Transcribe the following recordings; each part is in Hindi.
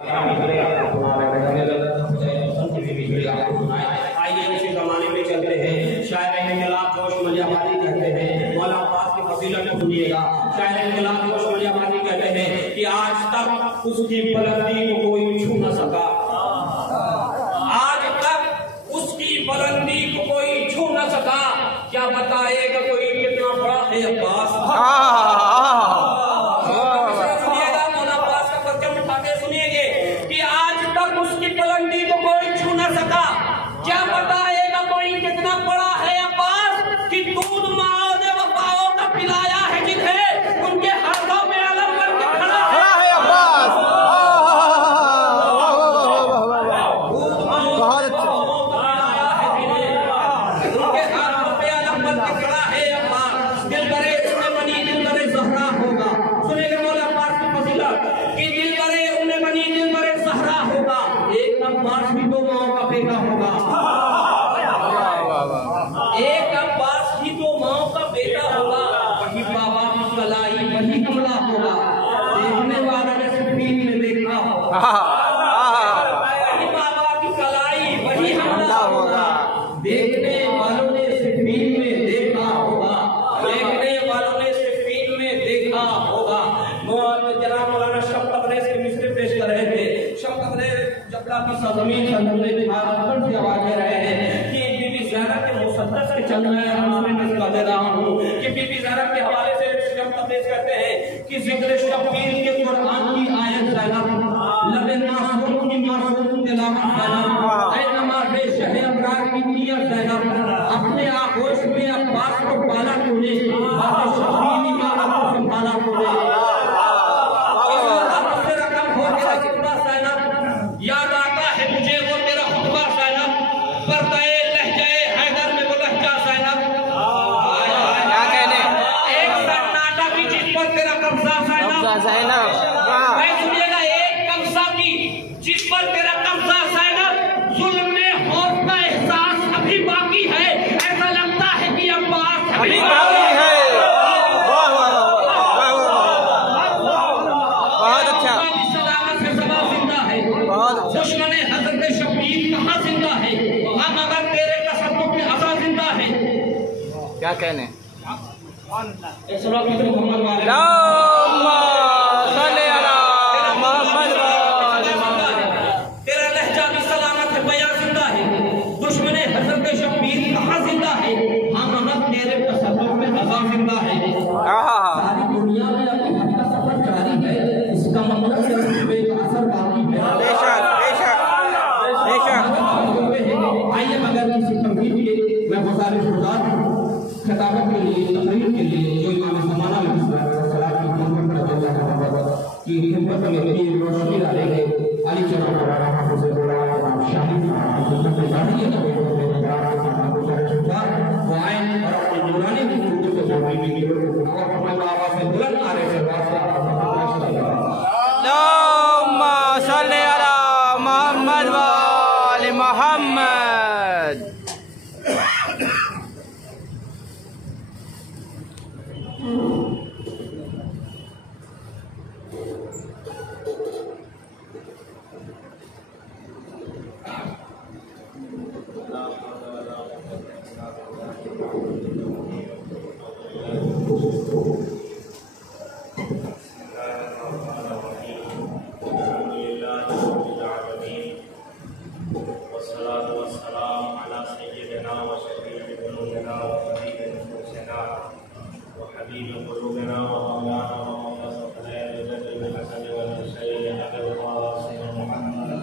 आइए इसी जमाने में चलते हैं। शायर इंकलाब जोश मलियाबादी कहते हैं, मौला अब्बास की फजीलत को सुनिएगा। शायर इंकलाब जोश मलियाबादी कहते हैं कि आज तक उसकी बुलंदी को कोई छू न सका, आज तक उसकी बुलंदी को कोई छू न सका। क्या बताएगा कोई कितना बड़ा है अब्बास। सुनिएगा, मौला अब्बास का परचम उठाते सुनिएगा कि आज तक उसकी बुलंदी को कोई छू न सका। क्या बताएगा कोई कितना बड़ा है अब्बास कि दूध माओ ने वफाओं का पिलाया है जिन्हें, उनके हाथों में अलम करके खड़ा है अब्बास। बहुत अच्छा। उनके हाथों पे अलम करके खड़ा है अब्बास। दिल भरे उन्हें बनी दिल भरे ज़हरा होगा। सुनेगा मौला अब्बास की फजीलत कि दिल भरे उन्हें बनी दिल भरे ज़हरा होगा। एक अब्बास भी दो माओ का बेटा होगा। एक अब्बास ही तो माओ का बेटा होगा। वही बाबा की कलाई वही हमला होगा। देखने वालों ने सिर्फीन में देखा होगा। वही बाबा की कलाई वही हमला होगा। देखने वालों ने सिर्फीन में देखा होगा। देखने वालों ने सिर्फीन में देखा होगा। जनाब मौलाना शब तबरेज़ के मिसरे पेश कर रहे थे। शब तबरेज़ जबला की सरजमीन से हमने भारत से आवाज दे रहे हैं कि बीबी ज़हरा के मुसद्दस के चल रहे हैं। मैं इसका दे रहा हूँ कि बीबी ज़हरा के हवाले से शब तबरेज़ कहते हैं कि ज़िक्र शब्बीर के कुरान की आयत ज़ैनब लबे मासूम की मासूम तिलावत ज़ैनब ऐ नमाज़े शहे अबरार की नियत ज़ैनब अपने आगोश में अब्बास को पाला तूने बात शबीरी माला को संभाला तूने याद आता है मुझे वो तेरा खुतबा ज़ैनब पर्दाए लहजाए हैदर में वो लहजा ज़ैनब। क्या कहने एक सन्नाटा की जिस पर तेरा कब्जा ज़ैनब। भाई सुनिएगा, एक कब्जा की जिस पर तेरा कब्जा ज़ैनब। जुल्म में खौफ का एहसास अभी बाकी है। ऐसा लगता है कि अब्बास अभी बाकी है। बहुत अच्छा। दुश्मन हज़रत शब्बीर कहाँ जिंदा है, हम अगर तेरे तसव्वुफ में अज़ा जिंदा है। क्या कहने तेरा लहजा भी सलामत है, बयां जिंदा है। दुश्मन हज़रत शब्बीर कहाँ जिंदा है, हम अगर तेरे तसव्वुफ में अज़ा जिंदा है। सारी दुनिया में अपनी हद का सफर जारी है, इसका मतलब सिर्फ असर बाकी है। आइए मगर किसी तमहीद के मैं गुज़ारिश गुज़ार हूँ खिताबत के लिए, तकरीर के लिए जो इमाम ज़माना में सलात की खिदमत में की खिदमत में मेरी रोशनी डालेंगे। अली जनाब शाही खिदमत में जानिए वो आए और अपने नूरानी की कुतुब से जोड़ी में और हमारे आवाज़ से बुलंद नारे से वास्ता अल्लाहुम्मा सल्ली अला मुहम्मद व आले मुहम्मद।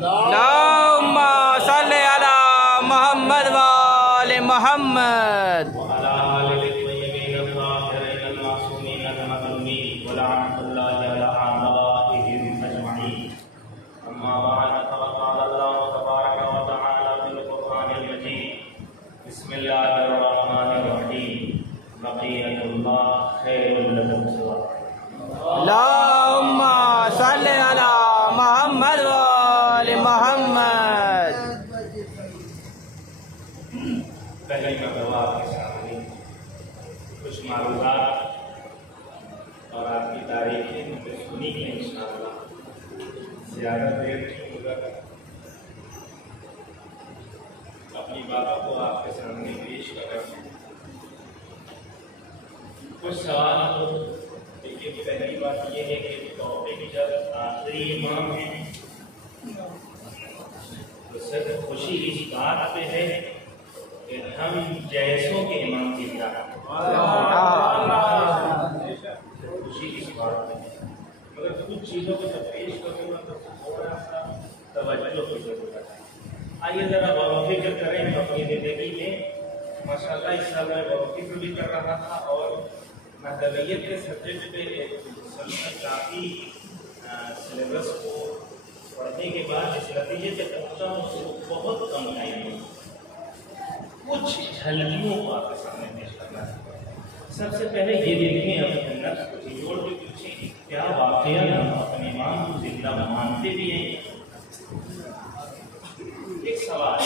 अल्लाहुम्मा सल्ली अला मुहम्मद व आले मुहम्मद। अल्लाहुम्मा सल्ली अला मुहम्मद व आले मुहम्मद। पहले मैं करवा आपके सामने कुछ मालूमात और आपकी तारीखें सुनी है इंशाअल्लाह। ज़्यादा देर नहीं होगा, अपनी बातों को आपके सामने पेश कर कुछ सवाल। तो देखिए, पहली बात यह है कि टॉपिक जब आखिरी इमाम है तो सिर्फ खुशी इस बात पे है कि हम जैसों के इमाम की खुशी इस बात में है। मगर कुछ चीज़ों को जब पेश करूँगा तो थोड़ा सा तवज्जो की जरूरत है। आइए ज़रा गौर-व-फिक्र करें अपनी ज़िंदगी में। माशाअल्लाह इस साल मैं गौर-व-फिक्र भी कर रहा था और महदवियत के सब्जेक्ट पे काफ़ी सिलेबस को पढ़ने के बाद इस नतीजे पे पहुँचा हूँ उसको बहुत कम टाइम में कुछ झलकियों को आपके सामने पेश करना है। सबसे पहले ये देखें, अपने नफ्स को जोड़ के पूछें, क्या वाकया हम अपने इमाम को जिंदा मानते भी हैं? एक सवाल,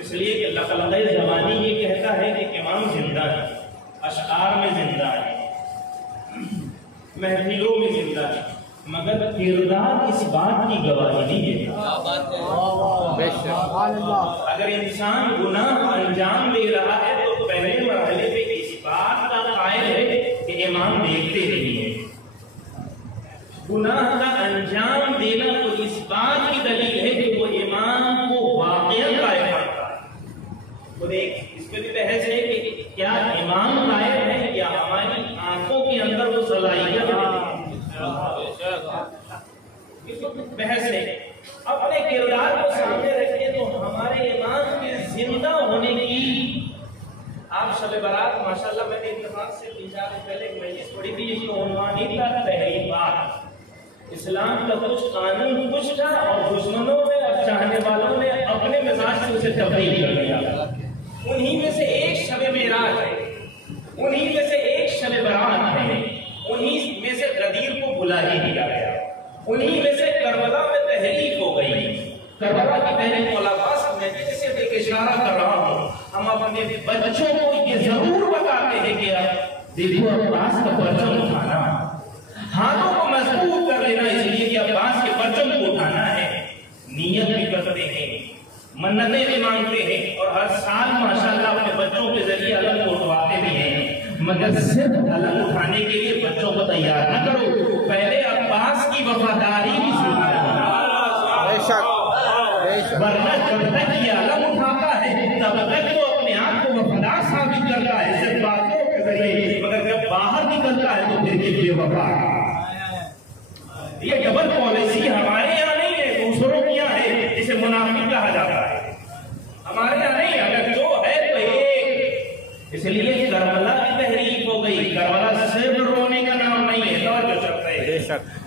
इसलिए कि लक़लक़े ज़मानी ये कहता है कि इमाम जिंदा है, अशआर में जिंदा है, महफिलों में जिंदा है, मगर किरदार इस बात की गवाही नहीं देता। अगर इंसान गुनाह अंजाम दे रहा है तो पहले मरहले पे इस बात का कायल है कि इमाम देखते नहीं है। गुनाह का अंजाम देना तो इस बात की दलील है कि वो इमाम को वाक़ई कायल करता है। तो देख, इस पे भी बहस है कि क्या इमाम कायल है या हमारी आंखों के अंदर वो सलाहियत है। बहस है। अपने किरदार को सामने रखिए तो हमारे इमाम के जिंदा होने की आप शब बारात माशाल्लाह मैंने इत्तेफाक से 3-4 दिन पहले एक मजलिस पढ़ी थी जिसको उन्वान ही था तहरीर बात। इस्लाम का कुछ कानून कुछ था और दुश्मनों ने और चाहने वालों ने अपने मिजाज से उसे तब्दील कर दिया। उन्हीं में से एक शब मेराज है, उन्हीं में से एक शब बारात है, उन्हीं में से गदीर को बुला ही दिया गया, उन्हीं में से करबला में तहरीक हो गई। करबला की तहरीक मौला अब्बास मैं सिर्फ एक इशारा कर रहा हूँ। हम अपने बच्चों को ये जरूर बताते हैं कि देखो अब्बास का परचम उठाना, हाथों को मजबूत कर लेना, इसलिए कि अब्बास के परचम को उठाना है। नियत भी करते हैं, मन्नतें भी मांगते हैं और हर साल माशाल्लाह अपने बच्चों के जरिए अलग उठवाते भी हैं। मगर सिर्फ अलग उठाने के लिए बच्चों को तैयार न करो, पहले अब्बास की वफादारी भी सुधारो। वरना जब तक ये अलग उठाता है तब तक वो अपने आप को वफादार साबित करता है सिर्फ बातों के जरिए, मगर जब बाहर निकलता है तो फिर ये बेवफा। ये डबल पॉलिसी हमारे यहाँ नहीं है, दूसरों के यहाँ है, जिसे मुनाफिक कहा जाता है। हमारे यहाँ नहीं, अगर जो है तो एक। इसलिए करबला की तहरीक हो गई। करबला सिर्फ रोने का नाम नहीं है,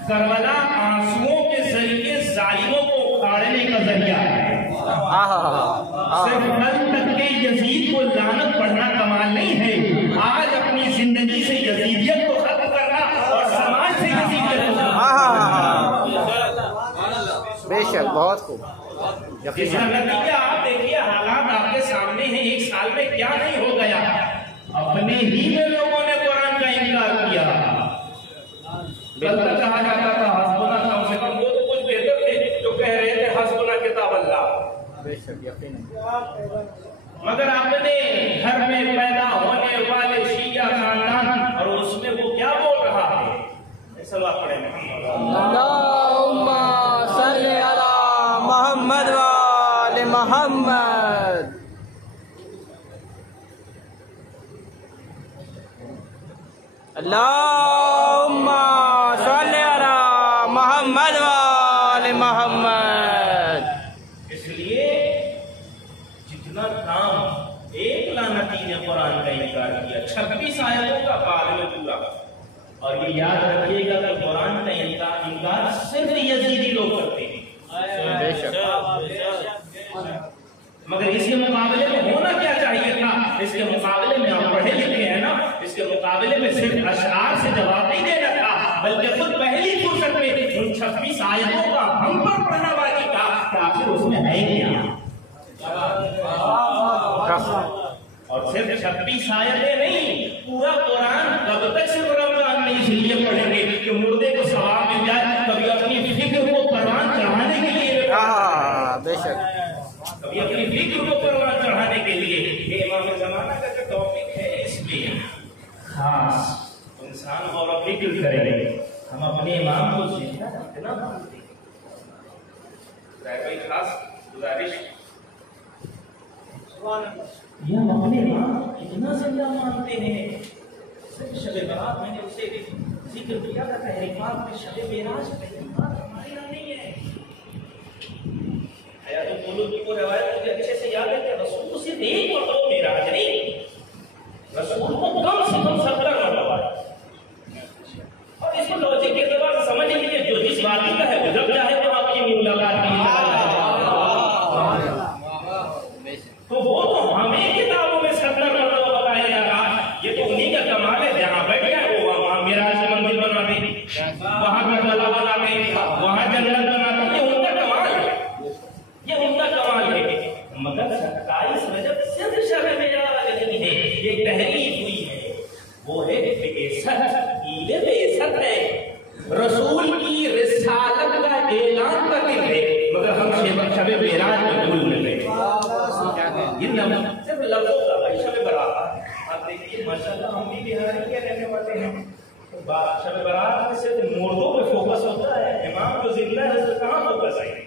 करबला आंसुओं के जरिए जालिमों को उखाड़ने का जरिया है। सिर्फ कल तक के यजीद को लानत पढ़ना कमाल नहीं है, आज अपनी जिंदगी से यजीदियत को खत्म करना और समाज से यजीदियत को बेशक बहुत खूब। इसका नतीजा आप देखिए, हालात आपके सामने हैं। एक साल में क्या नहीं हो गया। अपने ही में लोगों ने कुरान का इनकार किया। कल तक कहा जाता था हस्बुना, कम से कम वो तो कुछ बेहतर थे जो कह रहे थे हस्बुना किताब अल्लाह। मगर आपने घर में पैदा होने वाले शिया खानदान और उसमें वो क्या बोल रहा है, सलात पढ़े अल्लाहुम्मा सल्ली अला मोहम्मद व आले मोहम्मद। अल्लाहुम्मा सल्ली अला मोहम्मद व आले मोहम्मद। इसलिए जितना काम एक लानती ने कुरान का इनकार किया, 26 आयतों का बाद में पूरा। और ये याद रखिएगा कि कुरान का इनकार सिर्फ यजीदी लोग करते हैं। मगर इसके मुकाबले में होना क्या चाहिए था? इसके मुकाबले में हम पढ़े लिखे हैं ना, इसके मुकाबले में सिर्फ अशआर से जवाब नहीं देना था, बल्कि खुद पहली फुर्सत में उन 26 आयतों का हम पर पढ़ना बाकी था कि आखिर उसमें है क्या। और सिर्फ 26 आयतें नहीं, पूरा कुरान कब तक सिर्फ रमजान में इसलिए पढ़ेंगे कि मुर्दे को सवाब मिल जाए, कभी अपनी फिक्र बेशक। कभी अपनी फिक्र को परवान चढ़ाने के लिए ये इमाम ज़माना का जो टॉपिक है, इसमें खास इंसान और फिक्र करेंगे। हम अपने इमाम को जिंदा कितना मानते हैं, कोई खास गुजारिश, ये हम अपने इमाम को कितना जिंदा मानते हैं। सिर्फ शब बारात मैंने उसे जिक्र किया था, तहरीकात में शब मेराज पहली बात हमारे यहाँ नहीं है। हयातुल कुलूब की वो रिवायत मुझे अच्छे से याद है कि रसूल को सिर्फ एक मरतबा मेराज नहीं, रसूल को कम से कम 70 मरतबा। और इसको लॉजिक के एतबार से समझ लीजिए, जो जिस वादी का है वो जब चाहे तो आपकी मुलाकात की, तो वो तो हमें किताबों में 70 मरतबा बताया जा रहा है। ये तो उन्हीं का कमाल है, जहाँ बैठ गए वो वहाँ मेराज की मंजिल बना दे, वहाँ करबला बना दे, वहाँ जन्नत बना दे। ये उनका कमाल है, ये उनका कमाल है। मगर 27 रजब सिर्फ शब मेराज नहीं है, ये तहरीर हुई है, वो है बेइज्जत, ईद बेइज्जत है, रसूल की रिसालत का ऐलान का दिन है। मगर हम शब मेराज में भूल गए। सिर्फ लफ्जों का भाई शब बारात, आप देखिए माशाल्लाह हम भी बिहारी के रहने वाले हैं, तो शब बारात में सिर्फ मुर्दों पे फोकस होता है, इमाम जो जिंदा है उस पर कहाँ फोकस आएगी।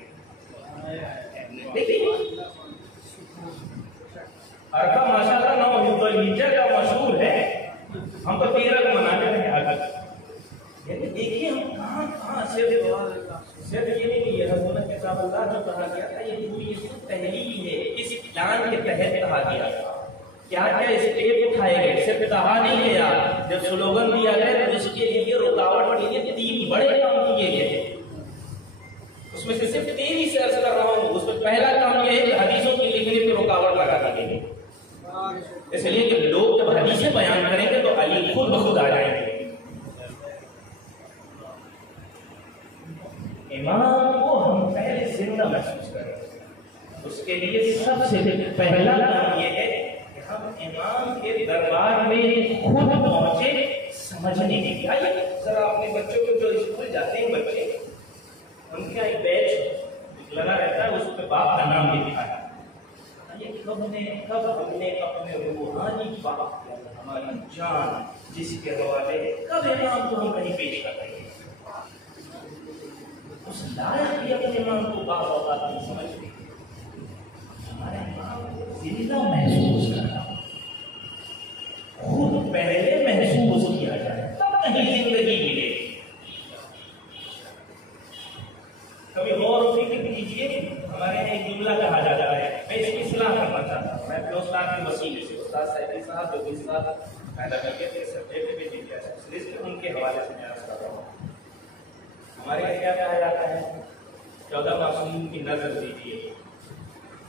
देखिए अरफा माशाल्लाह 9 ज़ुल्हिज्जा का मशहूर है, हम तो 13 को मनाते हैं अगर। देखिए हम कहाँ सिर्फ ये नहीं, ये रसूल किताब अल्लाह जो कहा गया था, ये पूरी पहली है, इस प्लान के तहत कहा गया। क्या क्या स्टेप उठाए गए, सिर्फ कहा नहीं गया। जब स्लोगन दिया गया तो इसके लिए रुकावट के लिए 3 बड़े काम किए गए, उसमें से सिर्फ 3 ही से अर्ज कर रहा हूँ। उसमें पहला काम यह है कि हदीसों के लिखने में रुकावट लगा दी गई, इसलिए कि लोग जब हदीसें बयान करेंगे तो अली खुद ब खुद आ जाएंगे। इमाम को हम पहले जिंदा महसूस करें, उसके लिए सबसे पहला काम यह है कि हम इमाम के दरबार में खुद पहुंचे, समझने के लिए। आइए जरा अपने बच्चों को, जो स्कूल जाते हैं बच्चे, उनका एक बैच लगा रहता है, उस पर बाप का नाम लिखा है। कब हमने अपने रूहानी बाप, हमारी जान जिसके हवाले कब इमाम को हम कहीं पेश कर रहे हैं, उस लायक भी अपने इमाम को बाप और बात नहीं समझते। हमारे इमाम को जिंदा महसूस करना, खुद पहले महसूस किया जाए, तब कहीं जिंदगी मिले। कभी गौर फिक्र कीजिए, हमारे यहाँ एक जुमला कहा जाता है, मैं इसकी इस्लाह करना चाहता हूँ। मैं अपने उस्ताद के वसीले से, उस्ताद सैदी साहब जो इस बात पैदा करके थे सब्जेक्ट में दिया लिस्ट, उनके हवाले से मैं कर रहा हूँ। हमारे यहाँ क्या कहा जाता है, 14 मासूम की नजर दीजिए,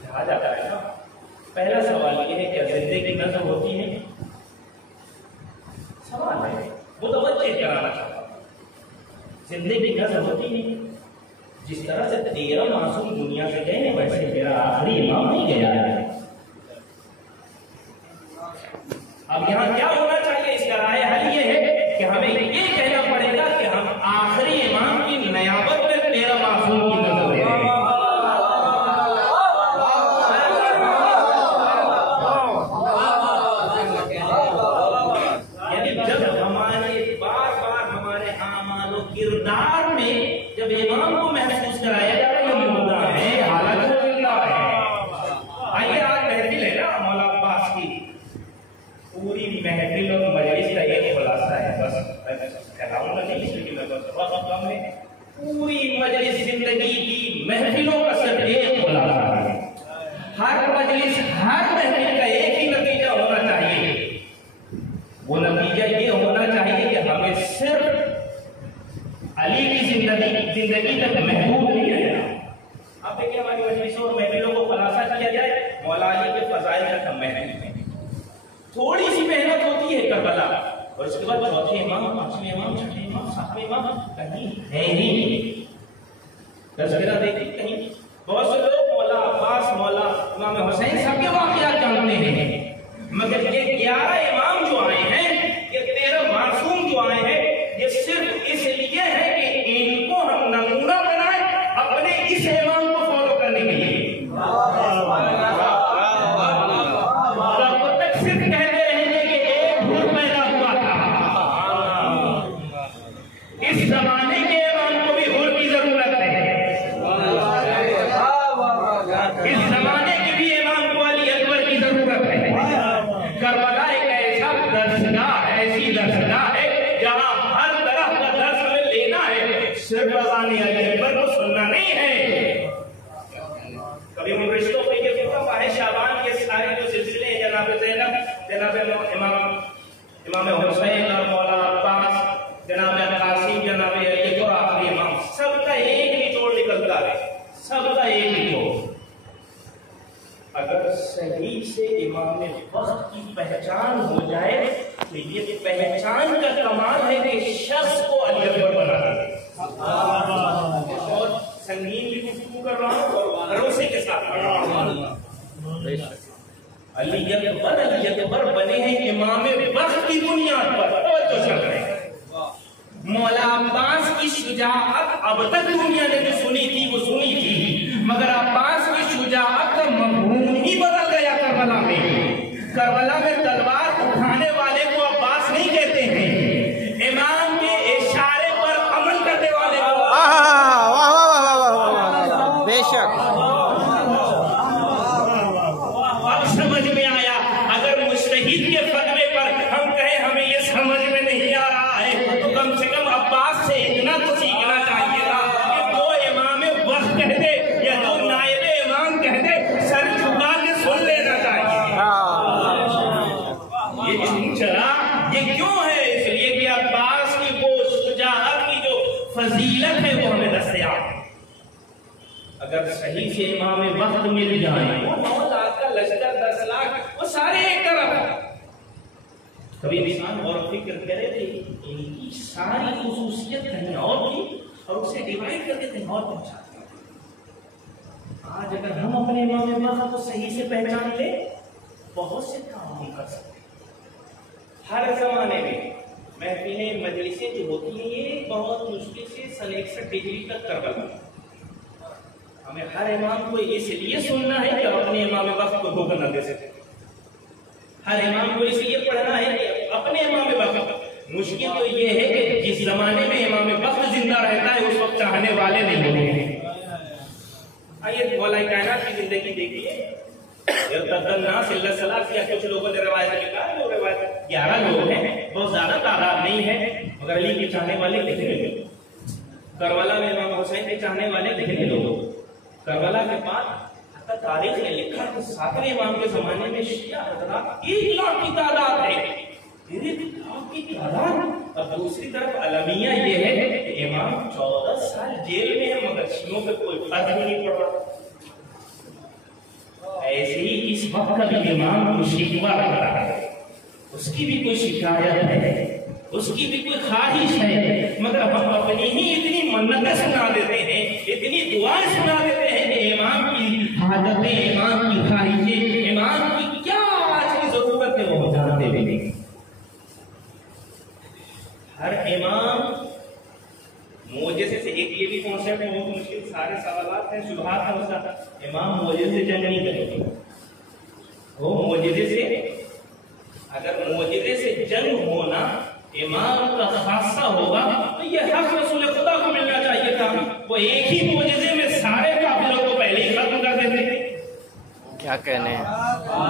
कहा जाता है ना। पहला सवाल ये है, क्या जिंदगी की नजर होती है? सवाल है, वो तो बच्चे कराना चाहता हूँ। जिंदगी की नजर होती है, जिस तरह से 13 मासूम दुनिया से गए, वैसे मेरा आखिरी इमाम नहीं गया है। अब यहाँ क्या होना चाहिए, इसका राय हल ये है कि हमें ये कहना पड़ेगा कि हम आखिरी इमाम की नयाबत में 13 मासूम की नजर दे रहे हैं। यानी जब हमारे बार हमारे आमाल किरदार में जब इमाम को महसूस कराया जा रहा है, ये मुद्दा है, हालांकि जिंदा है। आइए आज महफिल है ना मौला अब्बास की, पूरी महफिल और मजलिस का एक खुलासा है, बस कहलाऊंगा नहीं, लेकिन बहुत कम है। पूरी मजलिस जिंदगी की महफिलों का सिर्फ एक खुलासा है। हर मजलिस, हर महफिल का एक ही नतीजा होना चाहिए। वो नतीजा ये होना चाहिए कि हमें सिर्फ अली की जिंदगी तक महबूब नहीं है। अब देखिए हमारी मजलिसों और महफिलों को खुलासा किया जाए, मौला अली के फजाइल तक महफिल में थोड़ी सी मेहनत होती है करबला, और इसके बाद चौथे इमाम, पांचवें इमाम, छठे इमाम, सातवें इमाम कहीं है ही नहीं। तज़किरा देखिए कहीं। बहुत से लोग मौला अब्बास, मौला इमाम हुसैन सबके वाक़ियात जानते हैं, मगर ये 11 इमाम जो आए हैं, ये 13 मासूम जो आए हैं, ये सिर्फ इसलिए है कि इनको हम नमूना बनाए अपने इस इमाम को फॉलो करने के लिए। सही से इमाम वक्त की पहचान हो जाए तो ये पहचान का कमाल है कि शख्स को अली अकबर बना दे। और संगीन भी गुफ्तगू कर रहा हूँ और भरोसे के साथ कर रहा हूँ। अली अकबर बने हैं इमाम वक्त की बुनियाद पर। तो चल रहे हैं मौला अब्बास की शुजाअत अब तक दुनिया ने जो सुनी थी वो सुनी थी, मगर अब्बास की शुजाअत का मफहूम ही बदल गया। करबला में तलवार उठाने वाले को अब्बास नहीं कहते हैं, इमाम के इशारे पर अमल करने वाले को। बेशक अब समझ में आया। अगर मुजतहिद के फतवे पर हम कहें हमें ये समझ में नहीं आ रहा है तो कम से कम अब्बास से इतना तो सीखना चाहिए था कि दो इमाम वक्त कह दे या दो नायब इमाम कह दे, सर झुका के सुन लेना चाहिए। ये चुनचरा ये क्यों है? इसलिए कि अब्बास की वो शुजाअत की जो फजीलत है वो हमें दस्तयाब है। अगर सही से इमाम वक्त मिल जाए, वो 9 लाख का लश्कर 10 लाख वो सारे एक तरफ। कभी इंसान और फिक्र करे थे इनकी सारी खुसूसियत कहीं और की और उसे डिवाइड करके कहीं और पहुंचा दिया। आज अगर हम अपने इमाम वक्त को सही से पहचान ले, बहुत से काम हम कर सकते हैं। हर जमाने में महफिलें मजलिसें जो होती हैं ये बहुत मुश्किल से सन 61 डिग्री तक करबला। हमें हर इमाम को इसलिए सुनना है कि अपने इमाम वक्त को धोखा न दे सके। हर इमाम को इसलिए पढ़ना है कि अपने इमाम वक्त। मुश्किल तो ये है कि जिस जमाने में इमाम वक्त जिंदा रहता है उस वक्त चाहने वाले नहीं होंगे। आइए मौला कायनात की जिंदगी देखिए। कुछ लोगों ने रवायत लिखा, जो रवायत 11 लोग हैं, बहुत ज्यादा तादाद नहीं है, मगर अली के चाहने वाले कितने लोग। करबला में इमाम हुसैन के चाहने वाले कितने लोग। करबला के बाद तारीख ने लिखा कि 7वें इमाम के जमाने में शिया हज़रात 1 लाख की तादाद है। 1 लाख की तादाद। अब दूसरी तरफ अलमिया ये है कि इमाम 14 साल जेल में है मगर शियों पे कोई फर्क नहीं पड़ रहा। ऐसे ही इस वक्त का भी इमाम को शिकवा लग रहा है, उसकी भी कोई शिकायत है, उसकी भी कोई ख्वाहिश है, मगर हम अपनी ही इतनी मन्नतें सुना देते हैं, इतनी दुआएं सुना देते हैं कि इमाम की हाजतें, इमाम की ख्वाहिशें, इमाम की क्या आज की जरूरत है वो जानते भी नहीं। हर इमाम मोजेज़े से एक ये भी कॉन्सेप्ट है, बहुत मुश्किल सारे सवालात हैं, शुबहात है उसका। इमाम मोजेज़े से जंग नहीं करेंगे, वो मोजेज़े से, अगर मोजेज़े से जंग होना इमाम का खासा होगा तो ये हक रसूल खुदा को मिलना चाहिए था। वो एक ही मोजेज़े में सारे काफिरों को पहले ही खत्म कर देते थे। क्या कहने हैं,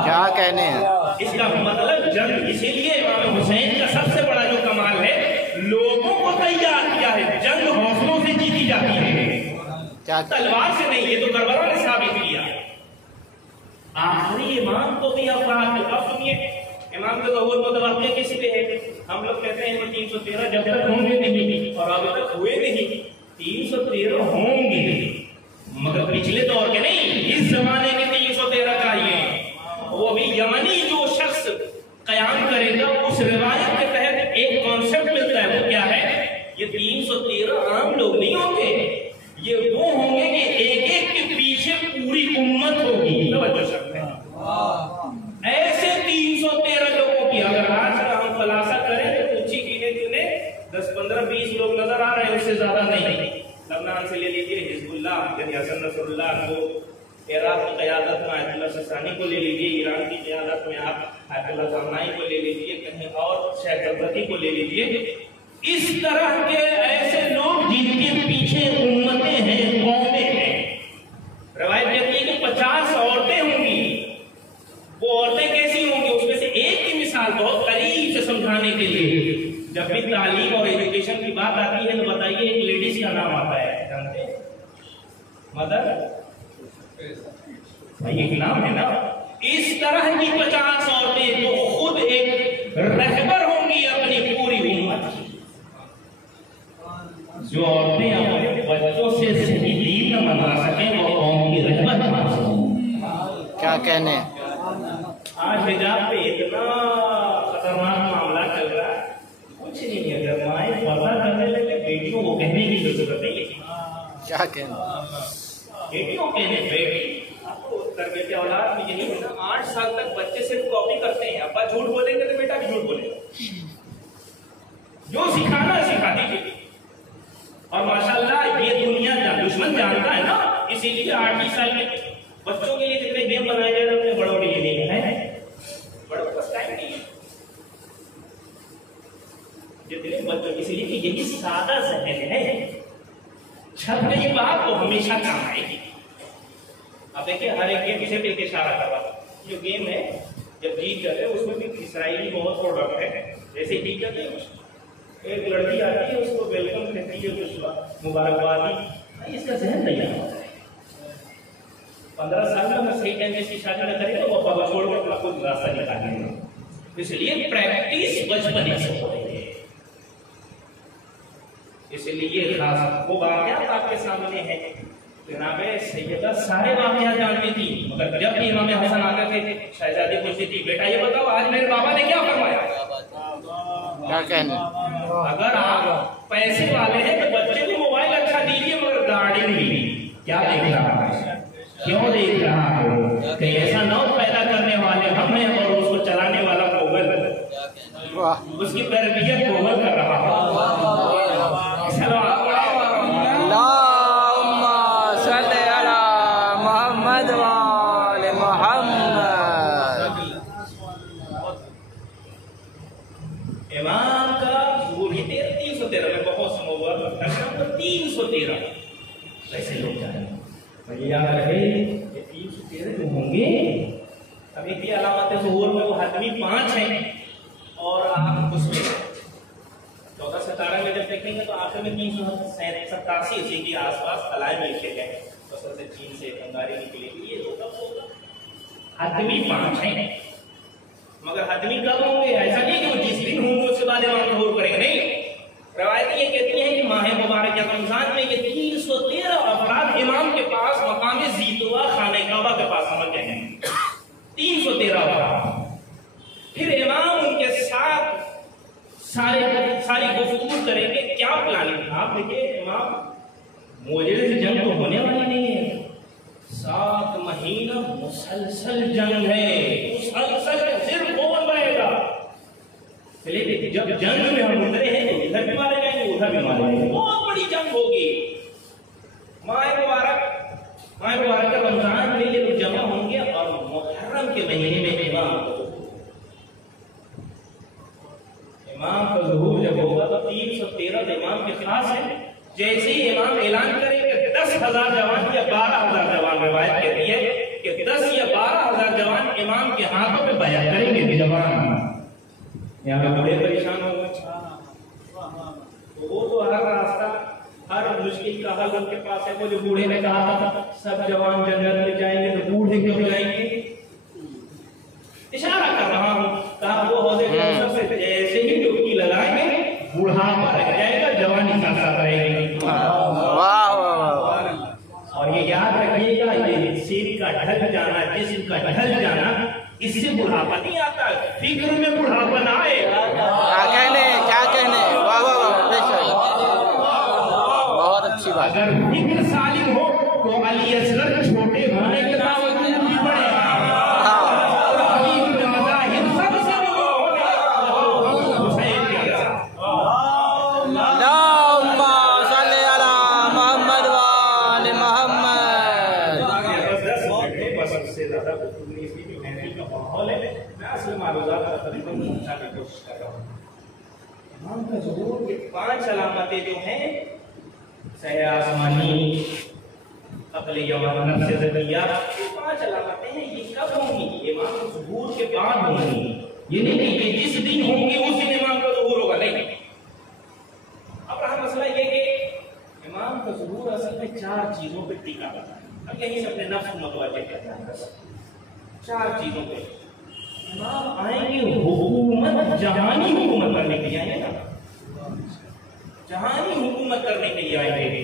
क्या कहने हैं। इसका मतलब जंग, इसीलिए इमाम हुसैन का सबसे बड़ा जो कमाल है, लोगों को तैयार किया है। जंग हौसलों से जीती जाती है, तलवार से नहीं। ये तो करबला ने साबित किया। आखिरी इमाम को भी अब सुनिए, इमाम का ज़हूर मुतवक्किल किसी पे है। हम लोग कहते हैं 313 जब तक होंगे नहीं और अभी तक हुए नहीं। 313 होंगे मगर पिछले दौर के नहीं, इस जमाने के 313 चाहिए। वो भी यमनी जो शख्स कयाम करेगा उस रिवायत के तहत एक कॉन्सेप्ट मिलता है। वो क्या है? ये 313 आम लोग नहीं होंगे, ये वो होंगे कि एक एक के पीछे पूरी उम्मत होगी। ऐसे 313 लोगों की अगर आज का हम खुलासा करें तो ऊंची गिने चुने 10, 15, 20 लोग नजर आ रहे हैं, उससे ज्यादा नहीं। लबनान से ले लीजिए हिजबुल्लाह यानी हसन नसरुल्लाह को, इराक की क़यादत में आयतुल्लाह सिस्तानी को ले लीजिए, ईरान की क़यादत में आप आयतुल्लाह ख़ामनेई को ले लीजिए, कहीं और शेख अब्बासी को ले लीजिए। इस तरह के ऐसे लोग जिनके पीछे उम्मतें हैं, कौमें हैं। रवायत कहती है कि 50 औरतें होंगी। वो औरतें कैसी होंगी? उसमें से एक की मिसाल बहुत करीब से समझाने के लिए, जब भी तालीम और एजुकेशन की बात आती है तो बताइए एक लेडीज का नाम आता है, जानते हैं? मदर, एक नाम है ना। इस तरह की 50 औरतें जो खुद एक रहबर होंगी अपनी पूरी उम्मत की। जो औरतें अपने बच्चों से सही दीन न बना सके वो कौम की रहबर बना सकें। क्या कहने, आज हिजाब पे इतना खतरनाक मामला चल रहा है, कुछ नहीं। अगर माए पर्दा करने लगे बेटियों को कहने की जरूरत नहीं है। क्या कहना, बेटियों कहने बेटी आपको तरबियत औलाद में यही है ना। 8 साल तक बच्चे सिर्फ कॉपी करते हैं, अब्बा झूठ बोलेंगे तो बेटा भी झूठ बोलेगा। जो सिखाना है सिखा दीजिए। और माशाल्लाह ये दुनिया दुश्मन जानता है ना, इसीलिए 8 साल के बच्चों के लिए जितने गेम बनाए जा रहे हैं अपने बड़ों के लिए नहीं है। बड़ों को टाइम नहीं है जितने बच्चों, इसलिए कि यही सादा सहन है। छत में ये बात तो हमेशा काम आएगी। अब देखिए हर एक गेम से एक इशारा कर रहा था। जो गेम है जब जीत जाते हैं उसमें भी इसराइली बहुत प्रोडक्ट है। जैसे जीत जाते हैं एक लड़की आती है, उसको वेलकम कहती है, मुबारकबादी, इसका जहन तैयार होता है। 15 साल में सही टाइम में इसकी शादी न करे तो वो बाबा छोड़ कर अपना खुद रास्ता निकालेंगे। इसलिए प्रैक्टिस बचपन से हो रही है। इसलिए खास वो वाक़यात आपके सामने है। जनाबे सैयदा सारे वाक़यात जानती थी, मगर जब भी इमाम हसन आते थे शहजादी पूछती थी, बेटा ये बताओ आज मेरे बाबा ने क्या फरमाया। क्या कहना, अगर आप पैसे वाले हैं तो बच्चे को मोबाइल अच्छा दीजिए, मगर गार्डन भी क्या देख रहा है, क्यों देख रहा है, कहीं ऐसा नौ पैदा करने वाले हमें और उसको चलाने वाला कोगल, उसकी तरबियत कोगल कर रहा है। इमाम का ज़ुहूर ही 313 में बहुत समय हुआ, 313 वैसे लोग जाए याद रहे ये 313 जो होंगे। अब एक ही अलामत ज़ुहूर में वो हतमी 5 हैं और आप उसमें 14-17 में जब देखेंगे तो आखिर में 387 इसी के आसपास अलाय में लिखे गए। तो सबसे चीन से अंगारे निकलेगी, ये होगा हतमी 5 हैं। मगर हतमी कब होंगे, ऐसा नहीं कि वो जिस दिन होंगे उसके बाद इमाम ज़ुहूर करेंगे, नहीं। रवायतें ये कहती हैं कि माह मुबारक या रमजान में ये 313 अफराद इमाम के पास मकाम ज़ीतवा खाने काबा के पास समझ गए हैं। 313 अफराद। फिर इमाम उनके साथ सारी गुफ्तगू करेंगे। क्या प्लानिंग, आप देखिए इमाम मोजरे से जंग तो होने वाली नहीं है, 7 महीना मुसलसल जंग है, मुसलसल सिर्फ कौन बनेगा। चलिए देखिए जब जंग में हम उतरे हैं तो इधर भी मारे जाएंगे उधर भी मारे जाएंगे, बहुत बड़ी जंग होगी। माह मुबारक का रमजान में ये लोग जमा होंगे और मुहर्रम के महीने में इमाम का ज़ुहूर जब होगा तो 313 इमाम के खास है। जैसे ही इमाम ऐलान करेंगे 10,000 जवान या 12,000 जवान, रवायत कहती है कि 10 या 12,000 जवान इमाम के हाथों पे बयां करेंगे। जवान यहाँ पे बड़े परेशान होंगे, तो वो तो हर रास्ता हर मुश्किल का हल उनके पास है। वो जो बूढ़े ने कहा था सब जवान जंगल में जाएंगे तो बूढ़े क्यों जाएंगे, इशारा कर रहा हूँ। कहा वो हौज़े कौसर से जैसे ही डुबकी लगाएंगे बुढ़ापा रह जाएगा, जवानी साथ साथ रहेगी। और ये याद रखिएगा, ये सिर का ढल जाना, जिस्म का ढल जाना, इससे बुढ़ापा नहीं आता। फिक्र में बुढ़ापा ना आए। क्या कहने, वाह वाह बहुत अच्छी बात। अगर फिक्र सालिम हो तो अली असगर छोटे होने के बावजूद भी बड़े इमाम का ज़ुहूर ये 5 अलामतें जो हैं सह आसमानी, अक़ल जवान, नफ्स ज़किया, ये 5 अलामतें हैं। ये कब होंगी, इमाम के ज़ुहूर के बाद होंगी। ये नहीं कि ये जिस दिन होंगी उस दिन इमाम का ज़ुहूर होगा, नहीं। अब रहा मसला ये कि इमाम का ज़ुहूर असल में 4 चीज़ों पे टिका होता है। अब यही से अपने नफ्स को मतवज्जह करते हैं 4 चीज़ों पे। इमाम आएंगे हुकूमत, जहानी हुकूमत करने के लिए आएंगे ना, जहानी हुकूमत करने के लिए आएंगे।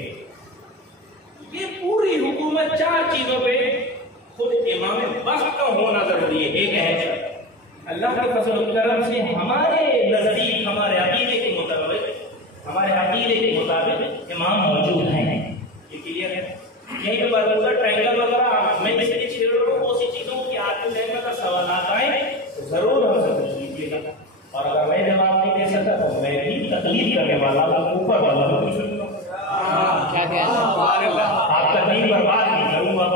ये पूरी हुकूमत 4 चीजों पे खुद इमाम वक्त का होना जरूरी है। एक है अल्लाह के फजल करम से हमारे नजदीक हमारे अकीदे के मुताबिक इमाम मौजूद हैं। ये क्लियर है? यहीं पे बरमूदा ट्रायंगल वगैरह मैं इसलिए छेड़ रहा हूँ, उसी चीजों की आते रहने का सवाल आए तो जरूर हमसे पूछ लीजिएगा, और अगर मैं जवाब नहीं दे सकता तो मैं भी तकलीफ करने वाला हूँ, ऊपर वाला को पूछ लूंगा। आपका दिन बर्बाद नहीं करूंगा।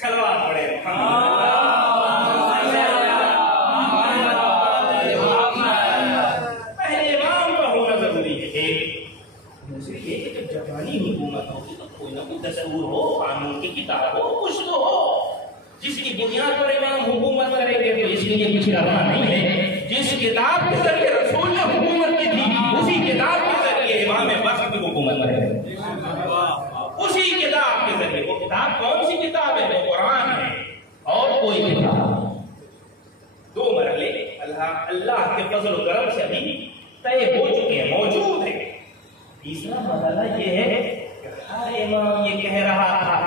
सलवार पड़े पहले इमाम का होना जरूरी है। दूसरी ये कि जब जवानी हुकूमत होगी तो कोई ना कोई दस्तूर हो, कानून की किताब हो, कुछ तो हो जिसकी बुनियाद पर इमाम हुकूमत करेंगे। तो इसके लिए कुछ करना नहीं है। जिस किताब के जरिए रसूल ने हुकूमत की थी, उसी किताब के जरिए इमाम वक्त की हुकूमत करेंगे। उसी किताब के जरिए। वो किताब कौन सी किताब है? वो कुरान है और कोई किताब। दो मरहले अल्लाह के फजल करम से अभी तय हो चुके हैं, मौजूद है। तीसरा मरहला ये है कि हर इमाम ये कह रहा था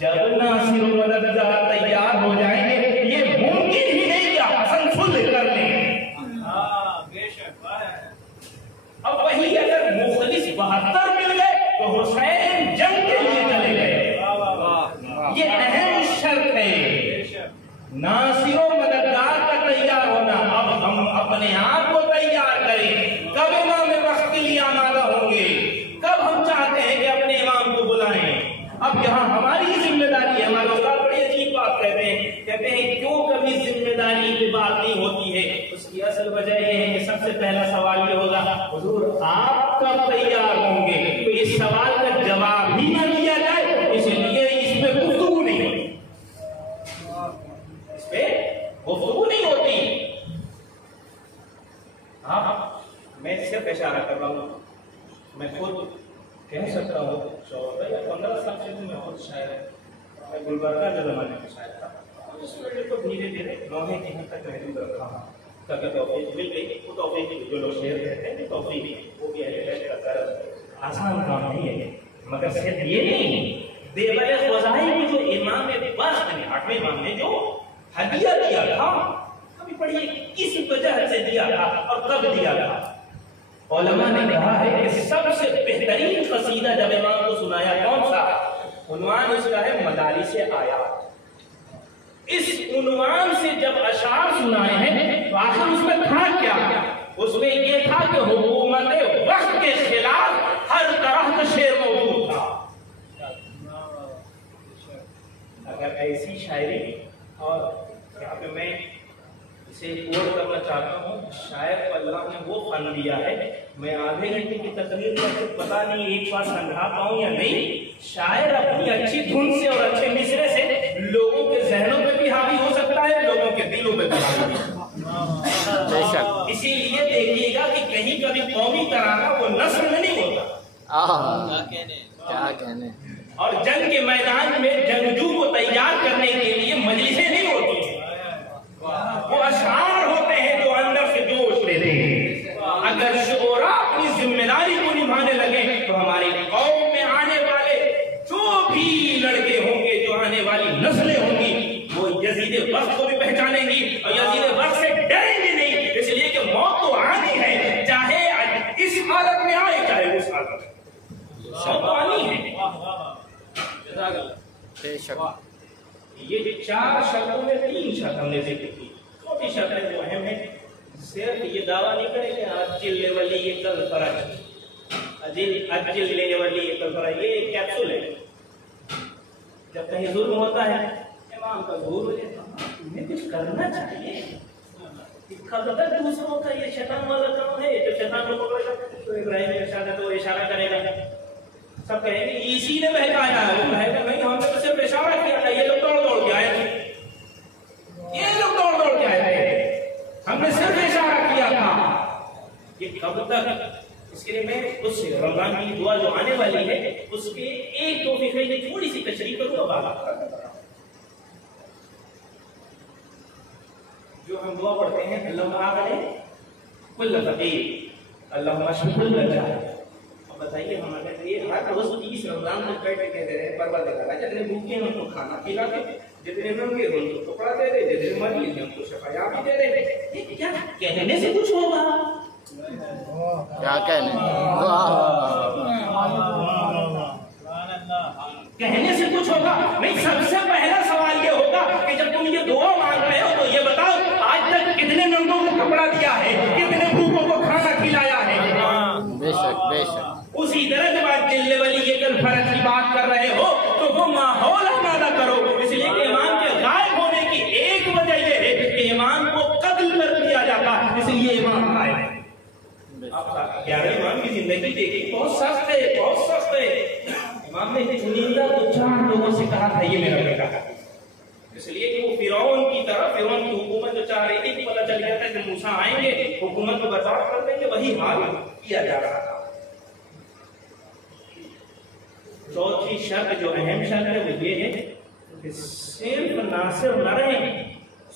जब नासिर मददगार तैयार हो जाएंगे, ये मुमकिन ही नहीं कि हसन सुलह कर लें। अब वही अगर मुखलिस 72 मिल गए तो हुसैन जंग के लिए चले गए। ये अहम शर्त है नासिरो मददगार का तैयार होना। अब हम अपने आप को तैयार करें। कब इमाम वक्त के लिए आमादा होंगे? कब हम चाहते हैं कि अपने इमाम को बुलाएं? अब यहाँ हमारी जिम्मेदारी है। हमारे उस्ताद बड़ी अजीब बात कहते हैं क्यों कभी जिम्मेदारी की बात नहीं होती है? उसकी असल वजह यह है कि सबसे पहला सवाल ये होगा, हुजूर आप कब तैयार होंगे? तो इस सवाल का जवाब ही न दिया जाए, इसलिए इस पे गुफ्तगू नहीं होती। इस पे गुफ्तगू नहीं होती। हाँ, मैं सिर्फ इशारा कर रहा हूँ। मैं खुद कह सकता हूँ 14 या 15 साल से मैं खुद शायर है। मैं गुलबर्गा के जमाने में शायर था। उस फील्ड को धीरे धीरे लोहे के यहाँ तक महदूद रखा हूँ। ताकि तौफीक मिल गई। वो तौफीक जो लोग शेर कहते हैं तौफीक है, वो भी है। आसान काम नहीं है, मगर सिर्फ ये नहीं, देवल खुज़ाई में जो इमाम वक्त ने 8वें इमाम ने जो हदिया दिया था, अभी पढ़िए किस वजह से दिया था और कब दिया था। उलमा ने कहा है कि सबसे बेहतरीन कसीदा जब इमाम को सुनाया कौन सा? उन्वान उसका है मदारिस आयात। इस उन्वान से जब अशार सुनाए हैं तो आखिर उसमें था क्या? उसमें यह था कि हुकूमत वक्त के खिलाफ हर तरह का शेर मौजूद था। अगर ऐसी शायरी, और यहाँ पे मैं इसे कोट करना चाहता हूँ, शायद अल्लाह ने वो फन दिया है। मैं आधे घंटे की तकरीर करके पता नहीं एक बार समझा पाऊँ या नहीं। शायर अपनी अच्छी धुन से और अच्छे मिसरे से लोगों के जहनों पे भी हावी हो सकता है, लोगों के दिलों पे भी हावी। इसीलिए देखिएगा कि कहीं कभी कौमी तराना वो नस्ल में नहीं होता। क्या कहने। और जंग के मैदान में जंगजू को तैयार करने के लिए मजलिसें नहीं होती हैं, वो अशआर होते हैं जो अंदर से जोश लेते हैं। अगर शोरा अपनी जिम्मेदारी को निभाने लगे तो हमारी कौम में आने वाले जो भी लड़के होंगे, जो आने वाली नस्लें होंगी, वो यजीद वक्त को भी पहचानेंगी और यजीद वक्त से डरेंगे नहीं। इसलिए कि मौत तो आनी है, चाहे इस हालत में आए चाहे उस हालत में, मौत आनी है। ये 4 शर्तों में 3 शर्त हमने जिक्र की। छोटी शर्तें जो अहम है, सिर्फ ये दावा नहीं करेंगे अज्जिल लेवली ये कल फरज, अज्जिल लेवली ये कल फरज, ये कैप्सूल है। जब कहीं जुल्म होता है, इमाम का ज़ुहूर हो जाता है, तुम्हें कुछ करना चाहिए। दूसरों का ये शैतान वाला काम है। जब शैतान को पकड़ेगा तो इब्राहिम का इशारा तो इशारा करेगा, सब कहेंगे इसी ने बहकाया है। वो कहेगा नहीं, हमने तो सिर्फ इशारा किया था, ये लोग दौड़ के आए थे, ये लोग दौड़ के आए थे, हमने सिर्फ इशारा किया था। ये कब तक? इसके लिए मैं उस रमजान की दुआ जो आने वाली है उसके एक दो फिक्र की थोड़ी सी तशरीह करूंगा। जो हम दुआ पढ़ते हैं, अल्लाह कुल्ल फकीर, अल्लाह मशकुल लगा, बताइए हमारे लिए हर रोज 30 रमजान तक बैठ के कहते रहे परवरदिगार जितने भूखे हैं उनको खाना खिला दे, जितने नंगे हैं उनको कपड़ा दे दे, जितने मरीज हैं उनको शफायाबी दे दे। ये क्या कहने से कुछ होगा? क्या कहने? कहने से कुछ होगा नहीं। सबसे पहला सवाल ये होगा कि जब तुम ये दुआ मांग रहे हो तो ये बताओ आज तक कितने नंगों को कपड़ा दिया है, कितने भूखों को खाना खिलाया है? बेशक बेशक। उसी तरह जब आज दिल्ली वाली ये कल फर्ज की बात कर रहे हो तो वो माहौल आमादा करो। इसलिए कि इमाम के गायब होने की एक वजह ये है कि इमाम को कत्ल कर दिया जाता, इसलिए इमाम गायब है। आप 11 इमाम की जिंदगी देखी, बहुत सख्त है, बहुत सख्त है। इमाम ने चुनिंदा तो 4 लोगों से कहा था ये मेरा बेटा है, इसलिए कि वो फिरौन की तरह, फिरौन की हुकूमत जो चाह रही थी, पता चल गया था कि मूसा आएंगे हुकूमत को बर्बाद कर देंगे, वही हाल किया जा रहा था। चौथी शर्त जो अहम शर्त है वो ये है कि सिर्फ नासिर न रहे,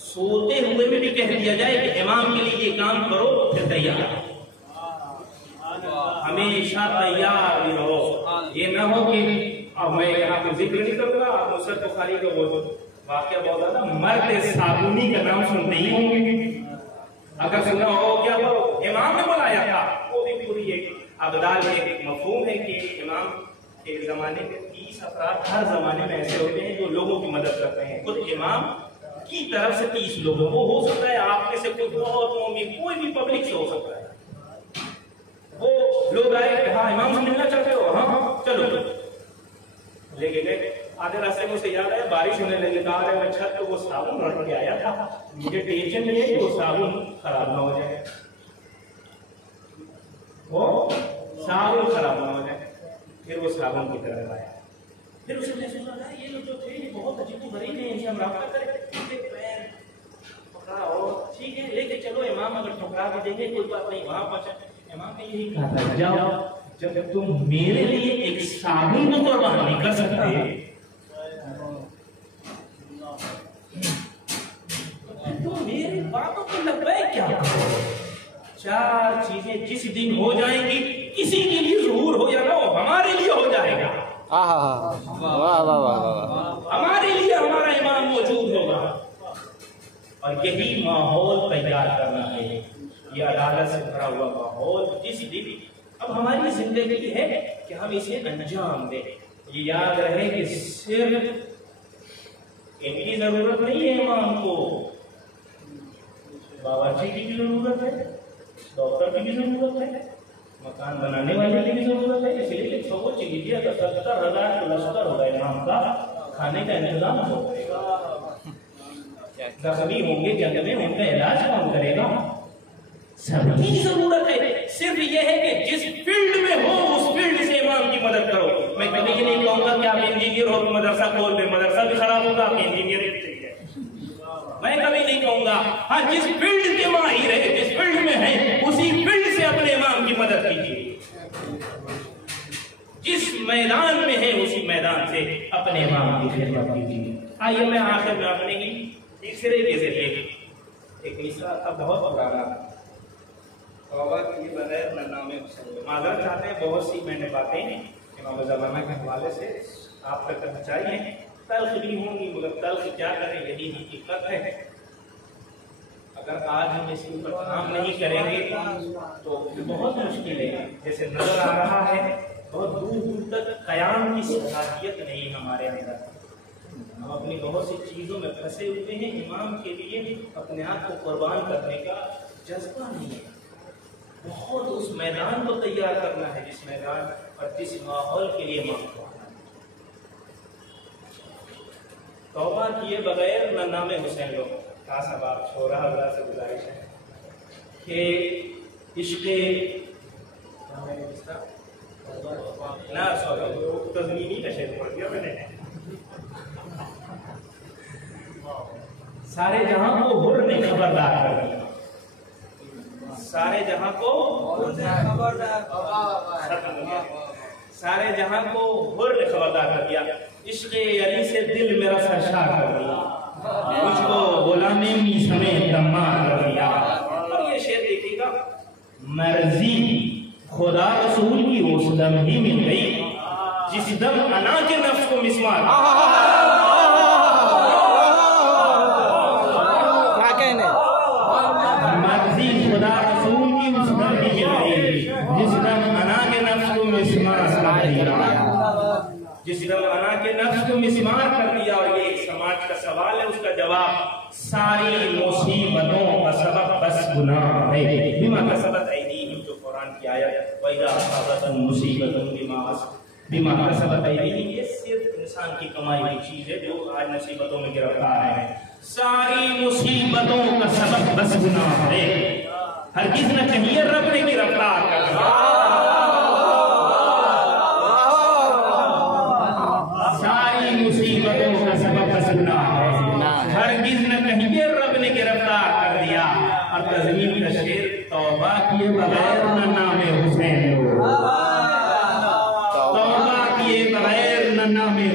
सोते हुए में भी कह दिया जाए कि इमाम के लिए ये काम करो, फिर तैयार, हमेशा तैयार भी रहो। ये ना हो कि अब मैं यहाँ पे जिक्र नहीं करूंगा, आप नुसरत बुखारी का वो वाक्य बहुत ज्यादा मर्द साबुनी का नाम सुनते ही होंगे, अगर सुनना हो क्या वो इमाम ने बुलाया था, वो भी पूरी एक अबदाल एक मफहूम है कि इमाम के जमाने में 30 अफराद हर जमाने में ऐसे होते हैं जो लोगों की मदद करते हैं। खुद इमाम की तरफ से 30 लोगों को हो सकता है, आप में से कोई बहुत मोमिन कोई भी पब्लिक से हो सकता है। वो लोग आए कि हाँ इमाम से मिलना चाहते हो, हाँ हाँ चलो, लेके गए। आधे रास्ते में उसे याद आया बारिश होने लगी, कहा मैं छत पे वो साबुन रख के आया था, मुझे टेंशन नहीं है कि वो साबुन खराब ना हो जाए, वो साबुन खराब ना हो जाए। फिर वो साबुन की तरफ आया, फिर उसे महसूस हुआ ये लोग जो थे ये बहुत अजीब-ओ-गरीब हैं, इनसे हम रास्ता करें, पैर पकड़ा और ठीक है लेके चलो इमाम, अगर ठुकरा भी देंगे कोई बात नहीं, वहां पहुंचा। इमाम ने यही कहा था जाओ, जब तुम मेरे लिए एक साबुन को कुर्बान नहीं कर सकते तो मेरी बातों को लबैक क्या करो। 4 चीजें जिस दिन हो जाएंगी, किसी के लिए ज़रूर हो या ना हो, हमारे लिए हो जाएगा। वाह वाह वाह। हमारे लिए हमारा इमाम मौजूद होगा, और यही माहौल तैयार करना है, ये अदालत से भरा हुआ माहौल। जिस दिन अब हमारी जिंदगी है कि हम इसे अंजाम दें, ये याद रहे कि सिर्फ इनकी जरूरत नहीं है इमाम को, बावर्ची की भी जरूरत है, डॉक्टर की भी जरूरत है, मकान बनाने वाले की भी जरूरत है। इसलिए सोच लीजिए अगर 70,000 लश्कर होगा इमाम का, खाने का इंतजाम हो, जख्मी होंगे जंग में, उनका इलाज कौन करेगा? सबकी जरूरत है। सिर्फ ये है कि जिस फील्ड में हो उस फील्ड से इमाम की मदद करो। मैं कभी ये नहीं कहूंगा कि आप इंजीनियर हो, मदरसा खोल दे, मदरसा भी खराब होगा, आप इंजीनियरिंग भी चाहिए, मैं कभी नहीं कहूंगा। हाँ, जिस फील्ड के माहिर है, जिस फील्ड में है, उसी फील्ड से अपने इमाम की मदद कीजिए। जिस मैदान में है उसी मैदान से अपने इमाम की खिदमत कीजिए। आइए मैं आखिर में अपने ही तीसरे के जरिए एक मिसरा था बहुत पुराना, तौबा किए बगैर न नामे माजरत चाहते हैं, बहुत सी मैंने बातें इमाम ज़माना के हवाले से आप तक पहुँचाई हैं, तल्ख भी होंगी, मगर तल्ख क्या करें, यही हकीकत है। अगर आज हम इसके ऊपर काम नहीं करेंगे तो बहुत मुश्किल है। जैसे नजर आ रहा है बहुत दूर दूर तक कयाम की सलाहियत नहीं हमारे अंदर, हम अपनी बहुत सी चीज़ों में फंसे हुए हैं। इमाम के लिए अपने आप को कुर्बान करने का जज्बा नहीं है। बहुत उस मैदान को तैयार करना है जिस मैदान और जिस माहौल के लिए इमाम को तौबा किए बगैर न नामे हुसैन लोग कहा। सब आप छोरा हजरा से गुजारिश है कि इश्क़े ना तज़मीनी का शेर पढ़ दिया मैंने। सारे जहां को हुर ने खबरदार कर दिया, सारे जहां को सारे जहां को हुर ने खबरदार कर दिया। इश्क़े अली से दिल मेरा सरशार कर दिया, मुझको गुलामी में समेत दम्मार कर दिया। और ये शेर देखिएगा, मर्जी खुदा रसूल की उस दम ही मिल गई जिस दम अना के नफ्स को मिसमार। क्या कहने? मर्जी खुदा रसूल की उस दम ही मिल गई जिस दम अना के नफ्स को मिसमार कर दिया, जिस दम अना के नफ्स को मिसमार कर दिया। और ये एक समाज का सवाल है, उसका जवाब सारी मुसीबतों का सबब बस गुनाह है। बिमा का सबब ऐदीहिम, जो कुरान की आयत वैदा असाबतन मुसीबतुन बिमा का सबब ऐदीहिम, ये सिर्फ इंसान की कमाई हुई चीज है जो आज मुसीबतों में गिरफ्तार है। सारी मुसीबतों का सबब बस गुनाह है। हरगिज़ न कहिए रब ने गिरफ्तार कर दिया। सारी मुसीबतों का सबब बस गुनाह है। हरगिज़ न कहिए रब ने गिरफ्तार कर दिया। और तज़मीन का शेर, तौबा किए बगैर न नामे हुसैन लो, तौबा किए बगैर न नामे